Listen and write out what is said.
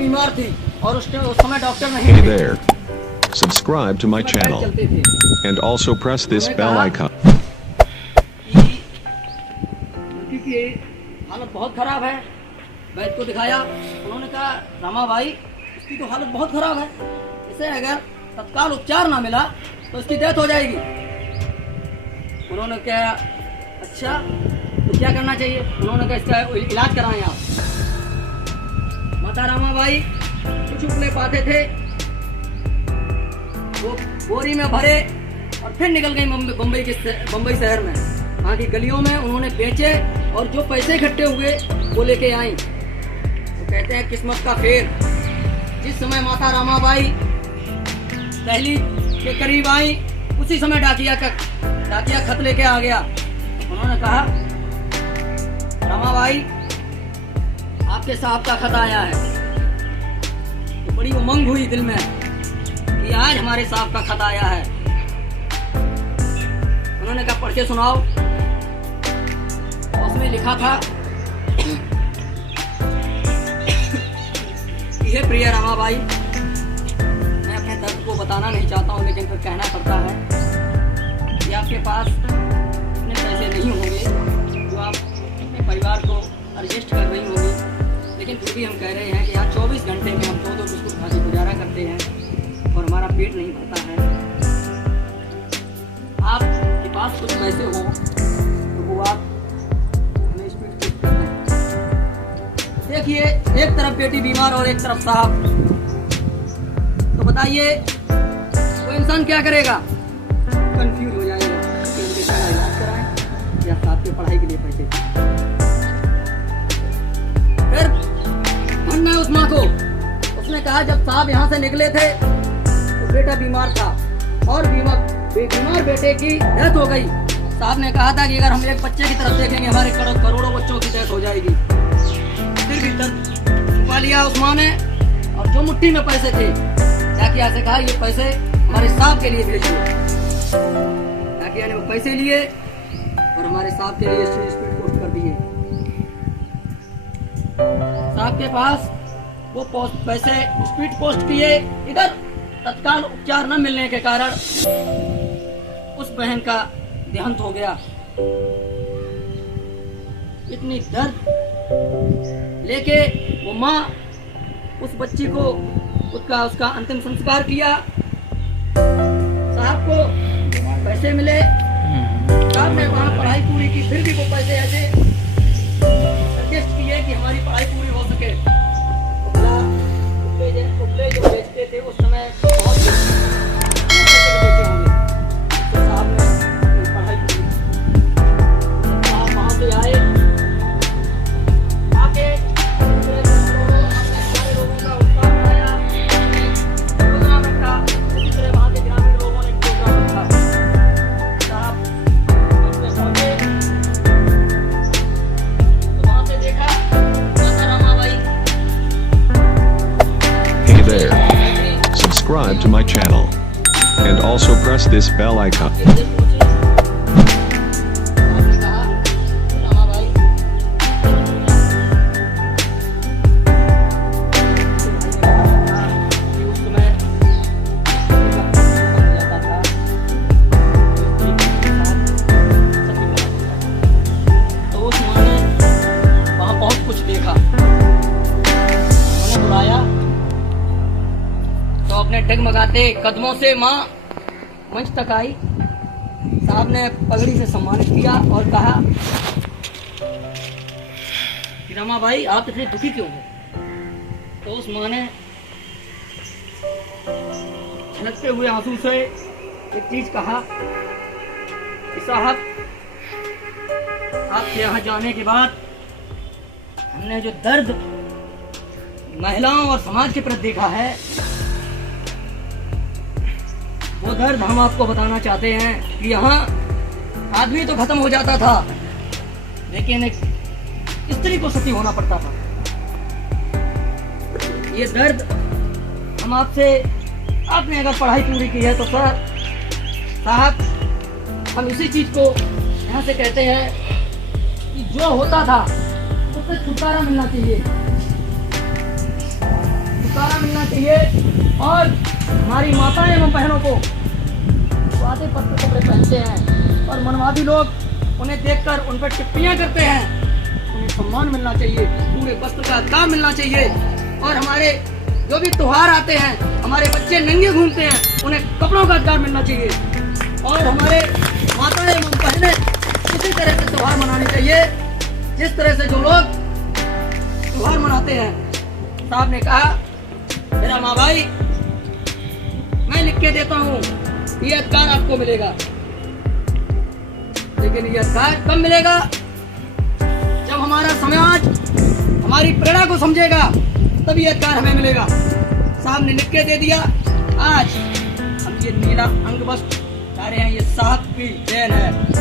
बीमार थी और उस समय डॉक्टर नहीं Hey थे। there. Subscribe to my channel चलते थे and also press this bell icon. कि उनकी की हालत बहुत खराब है। वैद्य को दिखाया, उन्होंने कहा रामा भाई इसकी तो हालत बहुत खराब है, इसे अगर तत्काल उपचार ना मिला तो इसकी डेथ हो जाएगी। उन्होंने कहा अच्छा तो क्या करना चाहिए? उन्होंने कहा इसका इलाज कराएं आप। माता रामा भाई कुछ उपले पाते थे, वो बोरी में भरे और फिर निकल गई बम्बई शहर में। वहाँ की गलियों में उन्होंने बेचे और जो पैसे इकट्ठे हुए वो लेके आई। तो कहते हैं किस्मत का फेर। जिस समय माता रामाबाई दहली के करीब आई, उसी समय डाकिया खत लेके आ गया। उन्होंने कहा रामाबाई आपके साहब का खत आया है। तो बड़ी उमंग हुई दिल में कि आज हमारे साहब का खत आया है। उन्होंने कहा पढ़ के सुनाओ। उसमें लिखा था ये प्रिय रामाबाई, मैं अपने दर्द को बताना नहीं चाहता हूँ लेकिन फिर कहना पड़ता है कि आपके पास इतने पैसे नहीं होंगे जो आप अपने परिवार को एडजस्ट कर रही होंगी, लेकिन फिर भी हम कह रहे हैं कि आज 24 घंटे में हम 2-2 बिस्कुट खा के गुजारा करते हैं और हमारा पेट नहीं भरता है। आपके पास कुछ पैसे हो तो वो आप हमें स्पीड टेस्ट कर दें। देखिए एक तरफ बेटी बीमार और एक तरफ साहब, तो बताइए वो इंसान क्या करेगा? कंफ्यूज हो जाएगा कि उनके क्या इलाज कराएं या साहब की पढ़ाई के लिए पैसे। फिर मन है उस माँ को, उसने कहा जब साहब यहाँ से निकले थे तो बेटा बीमार था और बीमार बेटे की डेथ हो गई। साहब ने कहा था कि अगर हम एक बच्चे की तरफ देखेंगे हमारे करोड़ों बच्चों की डेथ हो जाएगी। फिर भी दर्द छुपा लिया उस माँ ने और जो मुट्ठी में पैसे थे डाकिया से कहा ये पैसे हमारे साहब के लिए भेजिए। डाकिया ने वो पैसे लिए और हमारे साहब के लिए स्पीड पोस्ट कर दिए। साहब के पास वो पैसे स्पीड पोस्ट किए। इधर तत्काल उपचार न मिलने के कारण उस बहन का देहांत हो गया। इतनी दर्द लेके वो माँ उस बच्ची को उसका अंतिम संस्कार किया। साहब को पैसे मिले, साहब ने वहाँ पढ़ाई पूरी की, फिर भी वो पैसे ऐसे एडजस्ट किए कि हमारी पढ़ाई पूरी हो सके। उपले जो बेचते थे उस समय बहुत बेचे होंगे। तो साहब ने पढ़ाई पूरी, साहब वहाँ से आए, आके अपने सारे लोगों का उत्साह बनाया, प्रोग्राम रखा। इसी तरह वहाँ के ग्रामीण लोगों ने प्रोग्राम रखा। साहब उसमें पहुँचे तो वहाँ से देखा माता Ramabai. Hey there. Subscribe to my channel and also press this bell icon. तो उस माँ ने वहाँ बहुत कुछ देखा। उन्हें बुलाया तो अपने डगमगाते कदमों से माँ मंच तक आई। साहब ने पगड़ी से सम्मानित किया और कहा कि रमाबाई आप इतने दुखी क्यों हो? तो उस माँ ने छलकते हुए आंसू से एक चीज कहा कि साहब आपके यहाँ जाने के बाद हमने जो दर्द महिलाओं और समाज के प्रति देखा है वो दर्द हम आपको बताना चाहते हैं कि यहाँ आदमी तो खत्म हो जाता था लेकिन एक स्त्री को सती होना पड़ता था। ये दर्द हम आपने अगर पढ़ाई पूरी की है तो सर साहब हम इसी चीज को यहाँ से कहते हैं कि जो होता था उससे छुटकारा मिलना चाहिए। चाहिए। और हमारी माताएं एवं बहनों को वादे पत्र कपड़े पहनते हैं और मनवादी लोग उन्हें देखकर उन पर टिप्पणियां करते हैं, उन्हें सम्मान मिलना चाहिए, पूरे वस्त्र का अधिकार मिलना चाहिए। और हमारे जो भी त्योहार आते हैं, हमारे बच्चे नंगे घूमते हैं, उन्हें कपड़ों का अधिकार मिलना चाहिए। और हमारे माताएं एवं बहनें उसी तरह से त्योहार मनाने चाहिए जिस तरह से जो लोग त्योहार मनाते हैं। साहब ने कहा, मेरा माँ भाई, मैं लिख के देता हूँ, ये अधिकार आपको मिलेगा, लेकिन ये अधिकार कब मिलेगा? जब हमारा समाज हमारी प्रेरणा को समझेगा, तभी ये अधिकार हमें मिलेगा। साहब ने लिख के दे दिया। आज हम ये नीला अंग वस्त्र जा रहे हैं, ये साहब की देन है।